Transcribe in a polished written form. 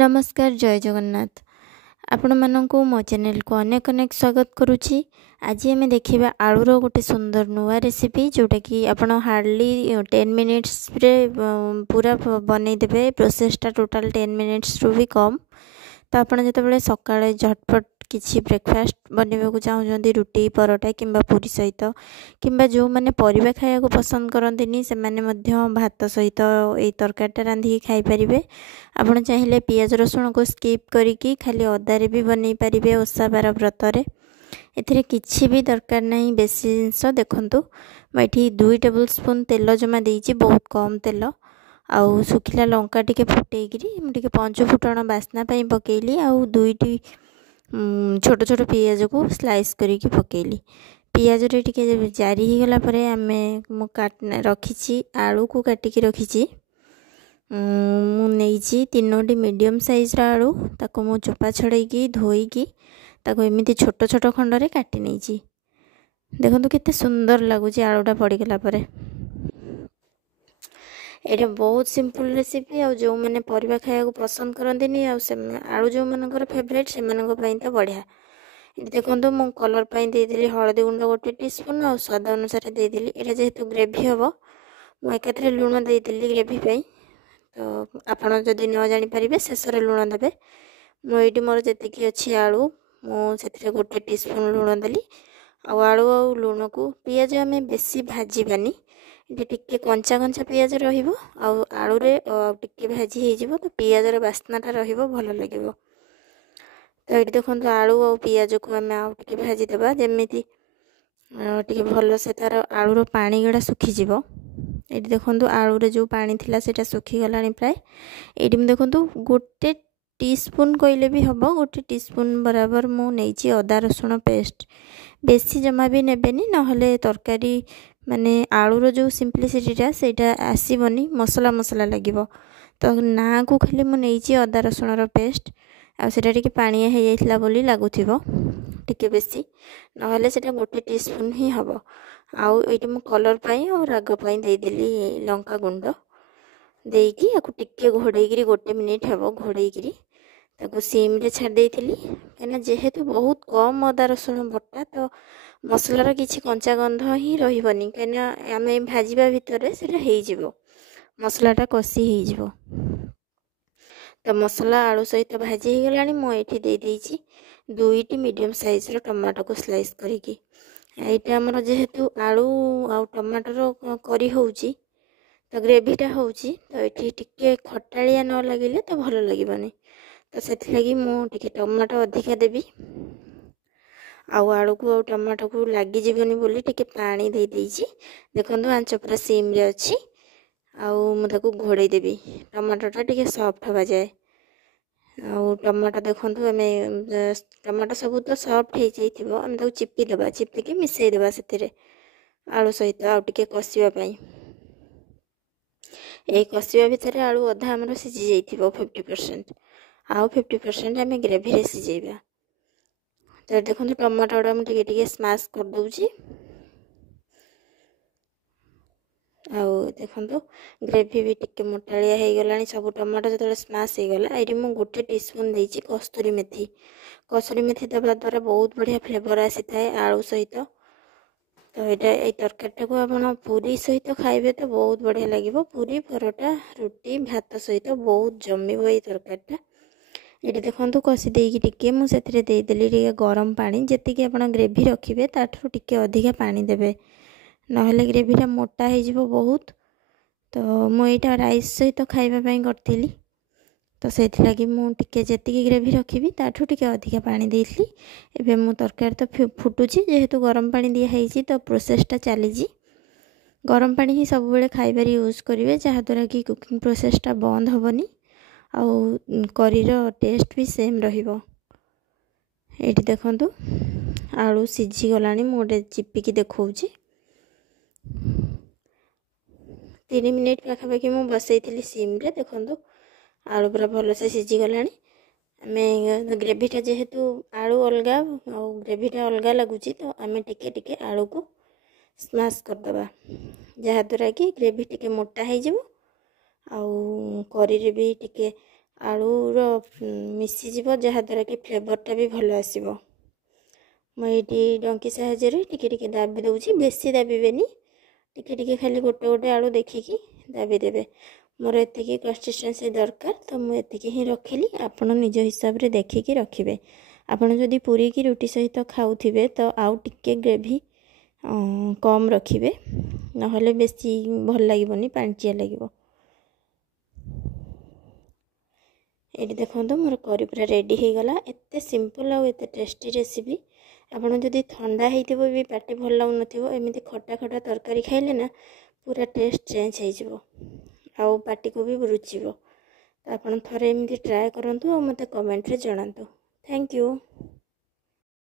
नमस्कार जय जगन्नाथ आपण मानकु मो चैनल को अनेक अनेक स्वागत करुछि। आज आम देखा आलूर गोटे सुंदर नुआ रेसिपी जोटा कि आपण हार्डली 10 मिनिट्स रे पूरा बनईदेवे। प्रोसेसटा टोटाल 10 मिनिट्स रु भी कम। तो आपड़ जो सकाଳେ झटपट किसी ब्रेकफास्ट बनवाक चाहते रुटी परोटा किंबा पूरी सहित किंबा जो मैंने परिबा खाया पसंद करती से भात सहित यही तरकारीटा रांधिकी खाई पारे। आपड़ चाहिए पियाज रसुण को स्किप करिकी खाली अदारे भी बनई पारे। ओषा बार व्रतरे एथिरे किछि भी दरकार नहीं बेसी जिनस देखंतु मैं 2 टेबल स्पून तेल जमा देइछि, बहुत कम तेल आउ सुखिला लंका टिके फुटेइकरी टिके पंच फुटण बास्ना पई पकेइली आउ 2टी छोट छोट पियाज को स्लाइस करके पकेइली। पियाज रे टिके जारी ही गला परे आमे मु काट रखिछि आलू को काटिकी रखिछि। मु नेइछि 3टी मीडियम साइज रा आलू ताको मु चोपा छड़ेकी धोईकी ताको एमिति छोट छोट खंड रे काटी नेइछि। देखंतु केते सुंदर लागुछि आलूटा पड़ीगला परे। एटा बहुत सिंपल रेसिपी आ जो मैंने परिबा खाया पसंद करंतिनी आलू जो मनकर फेवरेट से तो बढ़िया। देखो मु कलर दे देली हळदी गुंड 1 टीस्पून आ स्वाद अनुसार दे देली। एटा जेहेतु ग्रेवी हम मु एकाथरे लुण दे देली ग्रेवी पई। तो आपण जदि न जानि परिबे शेष रे लुण देबे। मु एटी मोर जेतिकी अछि आलू मु सेथिरे 1 टीस्पून लुण देली। आलू आ लुण को पियाज आमे बेसी भाजीबानी टिके कंचा कंचा पियाज रहिबो आलू रे टिके भाजी हे जिवो तो पियाज रे बास्नाटा रहिबो भलो लागिबो। तो ये देखो आलू और पियाज को आम आउ टिके भाजी देबा जेमिति टिके भलो से तार आलू रो पानी गड़ा सुखी जिवो। ये देखो आलू रे जो पानी थिला सेटा सुखी गलानी प्राय। एटी में देखो 1 टीस्पून कहले भी हम 1 टीस्पून बराबर मु नेइछि अदा रसुण पेस्ट। बेसी जमा भी नेबेनी नहले तरकारी माने आलूर जो सिंपलिसिटीटा सेटा आसीबनी मसला मसला लगिबो। तो ना को खाली मु नेइछि अदा रसुणर पेस्ट आ सेटा टिके पानिया हे जाइतला बोली लागुथिबो टिके बेसी नहले सेटा 1 टीस्पून ही हबो। आउ एटी मु कलर पई और राग पई दे देली लंका गुंड देकी आकु टिके घोड़ेइकरी 1 मिनिट हबो घोड़ेइकरी ताको सिम रे छाड़ देइथिली। केना जेहेतु बहुत कम अदा रसुण बटा तो मसलार किछि कंचा गंध ही रहिबनी केना आमे भाजीबा भितरे सेटा हेइ जिवो मसलाटा कसी हेइ जिवो। तो मसला आलू सहित भाजी हे गलानी मु एठी दे देइछि 2टी मीडियम साइज रो टमाटो को स्लाइस करिकी। एटा हमर जेहेतु आलू आ टमाटर करी होउची तो ग्रेवीटा होउची तो एठी टिके खटालिया न लागिले तो भलो लागिबनी। तो सेथि लागि मु टिके टमाटो अधिका देबी आलू को टमाटो को लगी जीवनी बोली टिके पानी दे देइछि। देखंतु आंच पूरा सिम रे अछि आउ मु ताको घोड़े देबी टमाटोटा टिके सॉफ्ट हवा जाए। आउ टमाटो देखंतु हमें टमाटो सब तो सॉफ्ट हे जाइथिबो हम ताको चिपी देबा चिपी के मिसई देबा सेथिरे आलू सहित आउ टिके कसिबा पई। ए कसिबा भितरे आलू अधा हमर सिझी जाइथिबो 50% आउ 50% हमें ग्रेवी रे सिझेबा। तो देखो टमाटोटा मुझे टिके स्मैश कर दूची आउ देखो ग्रेवी भी टिके मोटालिया हो गलानी सब टमाटो जो स्मैश हो गला। ये मुझे 1 टीस्पून देइछि कस्तूरी मेथी। कस्तूरी मेथी देवा द्वारा बहुत बढ़िया फ्लेवर आसी थाए आलू सहित। तो ये तरकारीटा को आप पूरी सहित खाइबे तो बहुत बढ़िया लगे। पूरी परोटा रुटी भात सहित बहुत जमिबो ये तरकारीटा। ये देखो कषि देकी टिके मु सेथिरे दे देली टिके गरम पानी जेतिकी आपण ग्रेवी रखिबे ताठू टिके अधिका पानी देबे नहले ग्रेवीटा मोटा हे जिवो बहुत। तो मु एटा राइस सहित खाइबा पई करथिली तो सेथि लागि मु टिके जेतिकी ग्रेवी रखिबी ताठू टिके अधिका पानी देइथली। एबे मु तरकारी तो फुटुची जेहेतु गरम पानी दिया हेइची तो प्रोसेसटा चलीजी। गरम पानी ही सब बेले खाइबार यूज करिवे जहा द्वारा कि कुकिंग प्रोसेसटा बंद होबनी आउ करीर टेस्ट भी सेम रहिबो। एठी देखंतु आलू सिझी गलानी मु गोटे चिपिकी देखौची 3 मिनिट पाखापाखि मु बसैथिली सिम रे। देखंतु आलू पूरा भल से सिझी गलानी। आमे ग्रेवीटा जेहेतु आलू अलगा और ग्रेवीटा अलगा लगुची तो आमे टिके टिके आलू को स्मैश कर दबा जहा द्वारा कि ग्रेवी टिके मोटा हे जिवो आउ करी रे भी टिके ଆଳୁର ମିଶିଯିବ, ଯାହାଦ୍ୱାରା କି ଫ୍ଲେଭରଟା ବି ଭଲ ଆସିବ। ମୁଁ ଏଇଠି ଡଙ୍କି ସାହାଯ୍ୟରେ ଟିକେ ଟିକେ ଦାବି ଦେଉଛି, ବେଶୀ ଦାବିବେନି, ଟିକେ ଟିକେ ଖାଲି ଗୋଟେ ଗୋଟେ ଆଳୁ ଦେଖିକି ଦାବି ଦେବେ। ମୋର ଏତିକି କନସିଷ୍ଟେନ୍ସି ଦରକାର, ତ ମୁଁ ଏତିକି ହିଁ ରଖିଲି। ଆପଣ ନିଜ ହିସାବରେ ଦେଖିକି ରଖିବେ। ଆପଣ ଯଦି ପୁରୀ କି ରୁଟି ସହିତ ଖାଉଥିବେ ତ ଆଉ ଟିକେ ଗ୍ରେଭି କମ୍ ରଖିବେ, ନହେଲେ ବେଶୀ ଭଲ ଲାଗିବନି, ପାଣିଚିଆ ଲାଗିବ। ଏଇଠି ଦେଖନ୍ତୁ ମୋର କରି ପୁରା ରେଡ଼ି ହେଇଗଲା। ଏତେ ସିମ୍ପଲ୍ ଆଉ ଏତେ ଟେଷ୍ଟି ରେସିପି। ଆପଣ ଯଦି ଥଣ୍ଡା ହେଇଥିବ ବି, ପାଟି ଭଲ ଲାଗୁନଥିବ, ଏମିତି ଖଟା ଖଟା ତରକାରୀ ଖାଇଲେ ନା ପୁରା ଟେଷ୍ଟ ଚେଞ୍ଜ ହେଇଯିବ ଆଉ ପାଟିକୁ ବି ରୁଚିବ। ତ ଆପଣ ଥରେ ଏମିତି ଟ୍ରାଏ କରନ୍ତୁ ଆଉ ମୋତେ କମେଣ୍ଟରେ ଜଣାନ୍ତୁ। Thank you.